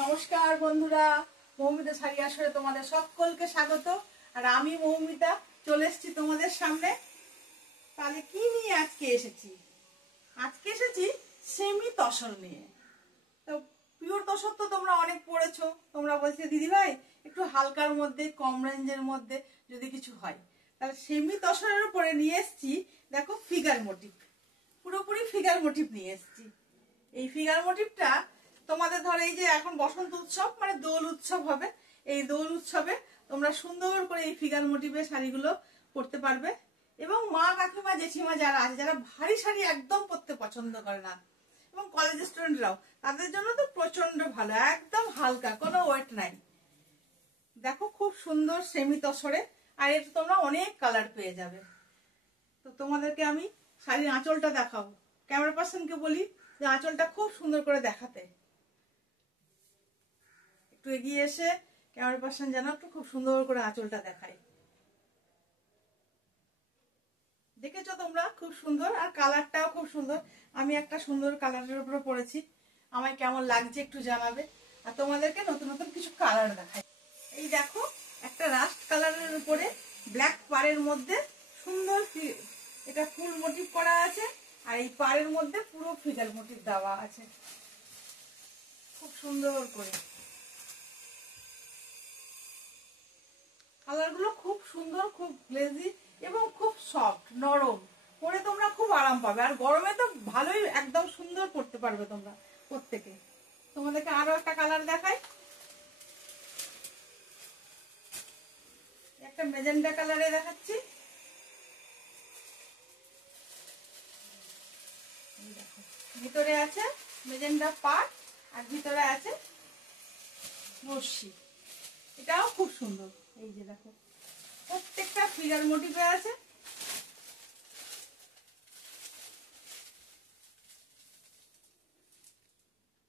নমস্কার বন্ধুরা, মৌমিতা শাড়ি আসরে তোমাদের সকলকে স্বাগত। আর আমি মৌমিতা চলে এসেছি তোমাদের সামনে। তাহলে কি নিয়ে আজকে এসেছি? আজকে এসেছি সেমি তসর নিয়ে। তো পিওর তসর তো তোমরা অনেক পড়েছো। তোমরা বলছো দিদি ভাই একটু হালকার মধ্যে, কম রেঞ্জের মধ্যে যদি কিছু হয়, তাহলে সেমি তসরের উপরে নিয়ে এসেছি। দেখো ফিগার মোটিভ, পুরোপুরি ফিগার মোটিভ নিয়ে এসেছি। এই ফিগার মোটিভটা তোমাদের ধরো এই যে এখন বসন্ত উৎসব মানে দোল উৎসব হবে, এই দোল উৎসবে তোমরা সুন্দর করে এই ফিগার মোটিভের শাড়িগুলো পরতে পারবে। এবং মা কাকিমা জেঠিমা যারা আছে, যারা ভারী শাড়ি একদম পরতে পছন্দ করে না, এবং কলেজ স্টুডেন্টরাও, তাদের জন্য তো প্রচন্ড ভালো, একদম হালকা, কোনো ওয়েট নাই। দেখো খুব সুন্দর সেমি তসরে, আর এটা তোমরা অনেক কালার পেয়ে যাবে। তো তোমাদেরকে আমি শাড়ির আঁচলটা দেখাবো। ক্যামেরা পার্সনকে বলি যে আঁচলটা খুব সুন্দর করে দেখাতে। একটু এগিয়ে এসে ক্যামেরা পার্সন যেন একটু খুব সুন্দর করে আঁচলটা দেখায়। দেখেছো তোমরা, খুব সুন্দর, আর কালারটাও খুব সুন্দর। আমি একটা সুন্দর কালারের উপরে পরেছি, আমায় কেমন লাগছে একটু জানাবে। আর তোমাদেরকে নতুন নতুন কিছু কালার দেখাই। এই দেখো একটা রাস্ট কালারের উপরে ব্ল্যাক পাড়ের মধ্যে সুন্দর এটা ফুল মোটিভ করা আছে, আর এই পাড়ের মধ্যে পুরো ফিগার মোটিভ দেওয়া আছে খুব সুন্দর করে। কালারগুলো খুব সুন্দর, খুব গ্লেজি এবং খুব সফট, নরম, পরে তোমরা খুব আরাম পাবে। আর গরমে তো ভালোই, একদম সুন্দর পরতে পারবে তোমরা প্রত্যেকে। তোমাদেরকে আরো একটা কালার দেখাই, একটা মেজেন্টা কালারে দেখাচ্ছি। ভিতরে আছে মেজেন্টা পার্ট, আর ভিতরে আছে রশ্মি, এটাও খুব সুন্দর। এই যে দেখো প্রত্যেকটা ফিগার মোটিভে আছে।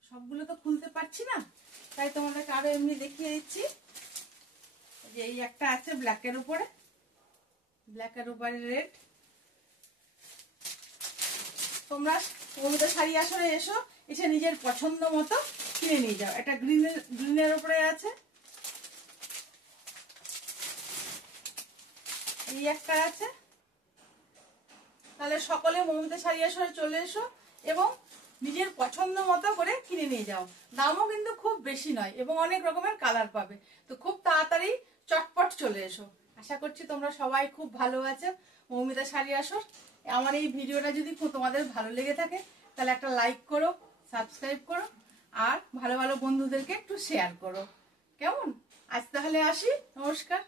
সবগুলো তো খুলতে পারছি না, তাই তোমাদেরকে আরো এমনি দেখিয়ে দিচ্ছি। যে এই একটা আছে ব্ল্যাকের উপরে, ব্ল্যাকের উপরে রেড। তোমরা মৌমিতা শাড়ি আসরে এসো, এসে নিজের পছন্দ মতো কিনে নিয়ে যাও। এটা গ্রিনের উপরে আছে, এই একটা আছে। তাহলে সকলে মৌমিতা শাড়ি আসরে চলে এসো এবং নিজের পছন্দ মতো করে কিনে নিয়ে যাও। দামও কিন্তু খুব বেশি নয় এবং অনেক রকমের কালার পাবে। তো খুব তাড়াতাড়ি চটপট চলে এসো। আশা করছি তোমরা সবাই খুব ভালো আছো। মৌমিতা শাড়ি আসর আমার এই ভিডিওটা যদি তোমাদের ভালো লেগে থাকে, তাহলে একটা লাইক করো, সাবস্ক্রাইব করো, আর ভালো ভালো বন্ধুদেরকে একটু শেয়ার করো। কেমন? আজ তাহলে আসি, নমস্কার।